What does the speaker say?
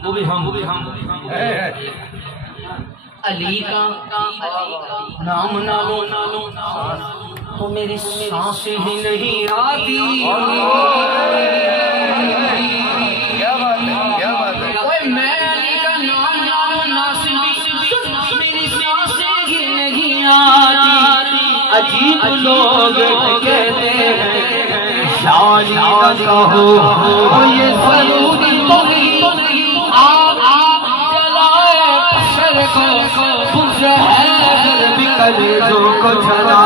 वो भी हम अली का नाम ना लो तो मेरी सांसें ही नहीं आती। क्या बात है, क्या बात है। ओए मैं अली का नाम ना लो मेरी सांसें ही नहीं आती। अजीब लोग कहते हैं शादी न कहो ये जरूरी तो नहीं। आप जलाए बशर को बुझ है भी कलेजों को जला